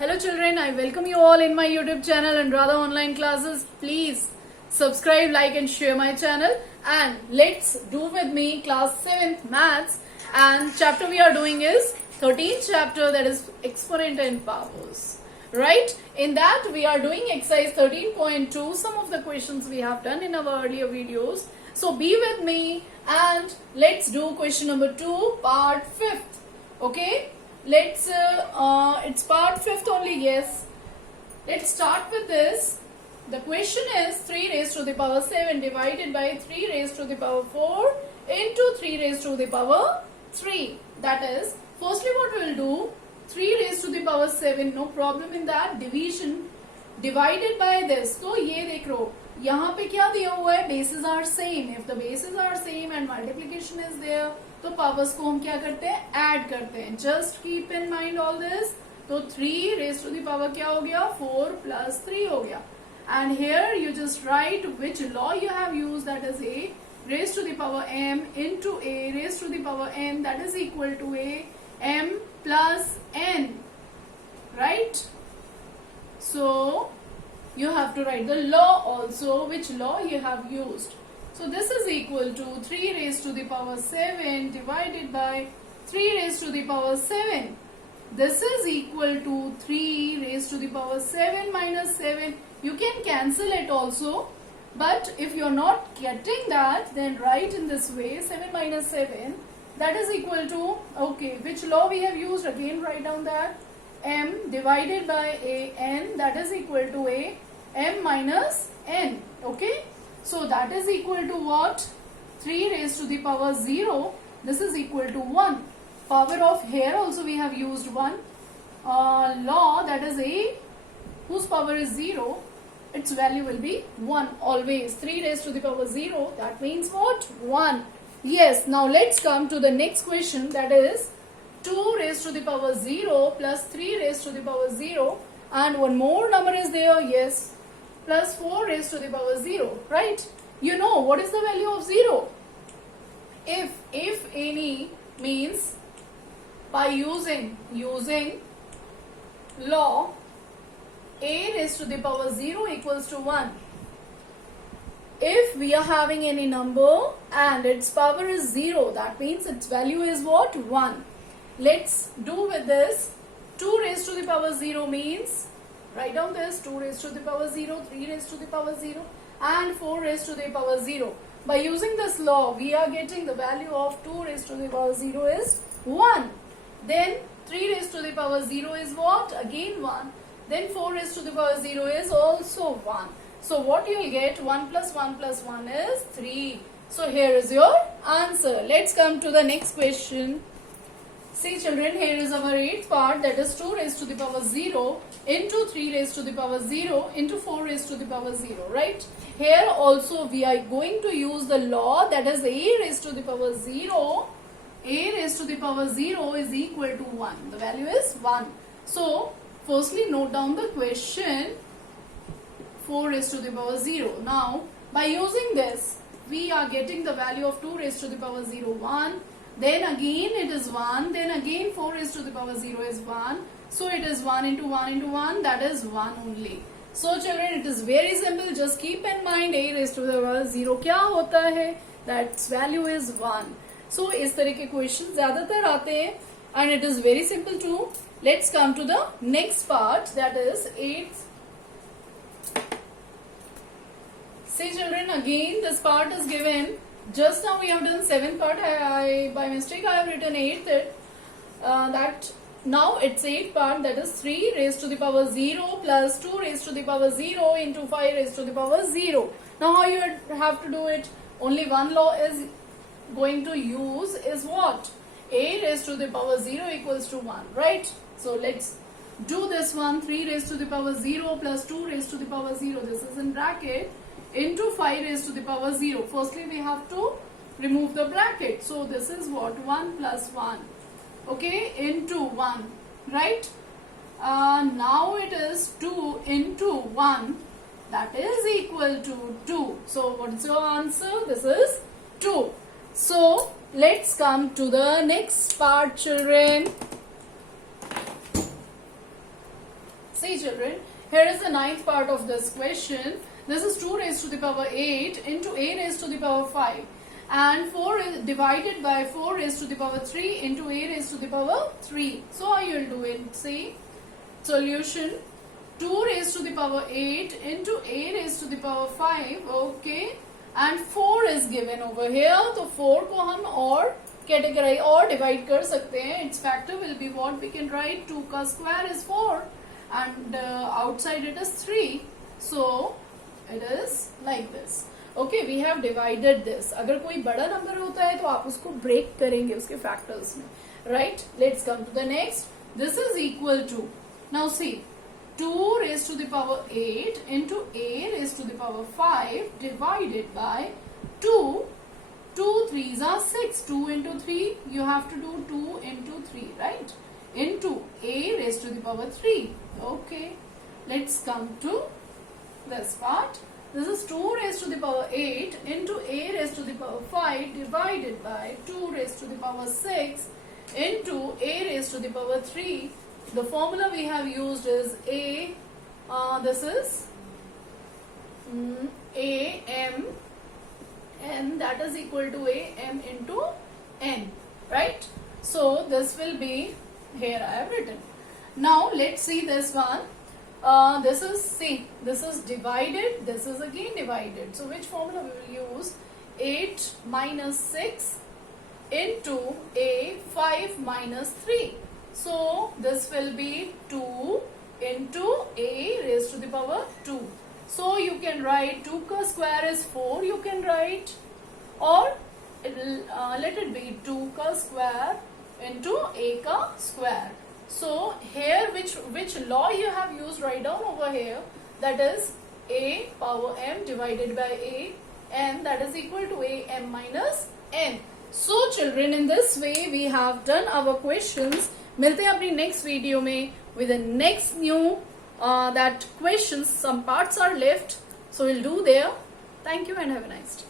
Hello children, I welcome you all in my YouTube channel and Radha online classes. Please subscribe, like and share my channel, and let's do with me class 7th maths, and chapter we are doing is 13th chapter, that is exponent and powers. Right? In that we are doing exercise 13.2. Some of the questions we have done in our earlier videos. So be with me and let's do question number 2, part 5th. Okay? Let's it's part 5th only. Yes, let's start with this. The question is 3 raised to the power 7 divided by 3 raised to the power 4 into 3 raised to the power 3. That is, firstly what we will do, 3 raised to the power 7, no problem in that, division divided by this. तो ये देख लो यहाँ पे क्या दिया हुआ है, bases are same. If the bases are same and multiplication is there, तो पावर्स को हम क्या करते हैं, ऐड करते हैं. Just keep in mind all this. तो 3 रेज टू द पावर क्या हो गया, 4 प्लस 3 हो गया. And here you just write which law you have use, that is a raise to the power m into a raise to the power n, that is equal to a m plus n, right? So you have to write the law also, which law you have used. So this is equal to 3 raised to the power 7 divided by 3 raised to the power 7. This is equal to 3 raised to the power 7 minus 7. You can cancel it also. But if you are not getting that, then write in this way, 7 minus 7. That is equal to, okay, which law we have used? Again write down that. M divided by a n, that is equal to a m minus n. Okay. So that is equal to what? 3 raised to the power 0. This is equal to 1. Power of here also we have used 1. Law, that is a whose power is 0. Its value will be 1 always. 3 raised to the power 0. That means what? 1. Yes. Now let's come to the next question. That is 2 raised to the power 0 plus 3 raised to the power 0. And one more number is there. Yes. Plus 4 raised to the power 0, right? You know what is the value of 0? If any means by using law, a raised to the power 0 equals to 1. If we are having any number and its power is 0, that means its value is what? 1. Let's do with this. 2 raised to the power 0 means, write down this, 2 raised to the power 0, 3 raised to the power 0 and 4 raised to the power 0. By using this law, we are getting the value of 2 raised to the power 0 is 1. Then 3 raised to the power 0 is what? Again 1. Then 4 raised to the power 0 is also 1. So what you will get, 1 plus 1 plus 1 is 3. So here is your answer. Let's come to the next question. See children, here is our 8th part, that is 2 raised to the power 0 into 3 raised to the power 0 into 4 raised to the power 0, right? Here also we are going to use the law, that is a raised to the power 0. A raised to the power 0 is equal to 1. The value is 1. So firstly note down the question, 4 raised to the power 0. Now by using this, we are getting the value of 2 raised to the power 0, 1. Then again it is 1, then again 4 raised to the power 0 is 1. So it is 1 into 1 into 1, that is 1 only. So children, it is very simple. Just keep in mind a raised to the power 0 क्या होता है? That value is 1. So इस तरह के question ज़्यादातर आते हैं and it is very simple too. Let's come to the next part, that is 8th. See children, again this part is given. Just now we have done 7th part. I by mistake I have written 8th. That now it's 8th part, that is 3 raised to the power 0 plus 2 raised to the power 0 into 5 raised to the power 0. Now how you have to do it? Only one law is going to use is what? A raised to the power 0 equals to 1, right? So let's do this one. 3 raised to the power 0 plus 2 raised to the power 0. This is in bracket. Into 5 raised to the power 0. Firstly we have to remove the bracket. So this is what? 1 plus 1. Okay, into 1, right? Now it is 2 into 1. That is equal to 2. So what is your answer? This is 2. So let's come to the next part children. See children, here is the ninth part of this question. This is 2 raised to the power 8 into a raised to the power 5 and 4 is divided by 4 raised to the power 3 into a raised to the power 3. So how you will do it? See, solution 2 raised to the power 8 into a raised to the power 5, okay, and 4 is given over here. तो 4 को हम और categorize और divide कर सकते हैं. Its factor will be what we can write. 2 का square is 4 and outside it is 3. So it is like this. Okay, we have divided this. अगर कोई बड़ा नंबर होता है तो आप उसको break करेंगे उसके factors में, right? Let's come to the next. This is equal to, now see, 2 raised to the power 8 into a raised to the power 5 divided by 2. 2 3s are 6. 2 into 3, you have to do 2 into 3, right? Into a raised to the power 3. Okay, let's come to this part. This is 2 raised to the power 8 into a raised to the power 5 divided by 2 raised to the power 6 into a raised to the power 3. The formula we have used is this is a m n, that is equal to a m into n, right? So this will be, here I have written. Now let's see this one. This is, see, this is divided, this is again divided. So which formula we will use? 8 minus 6 into a 5 minus 3. So this will be 2 into a raised to the power 2. So you can write 2 ka square is 4, you can write, or let it be 2 ka square into a ka square. So here which law you have used, write down over here, that is a power m divided by a n, that is equal to a m minus n. So children, in this way we have done our questions. मिलते हैं अपनी next video में with the next new that questions. Some parts are left, so we'll do there. Thank you and have a nice day.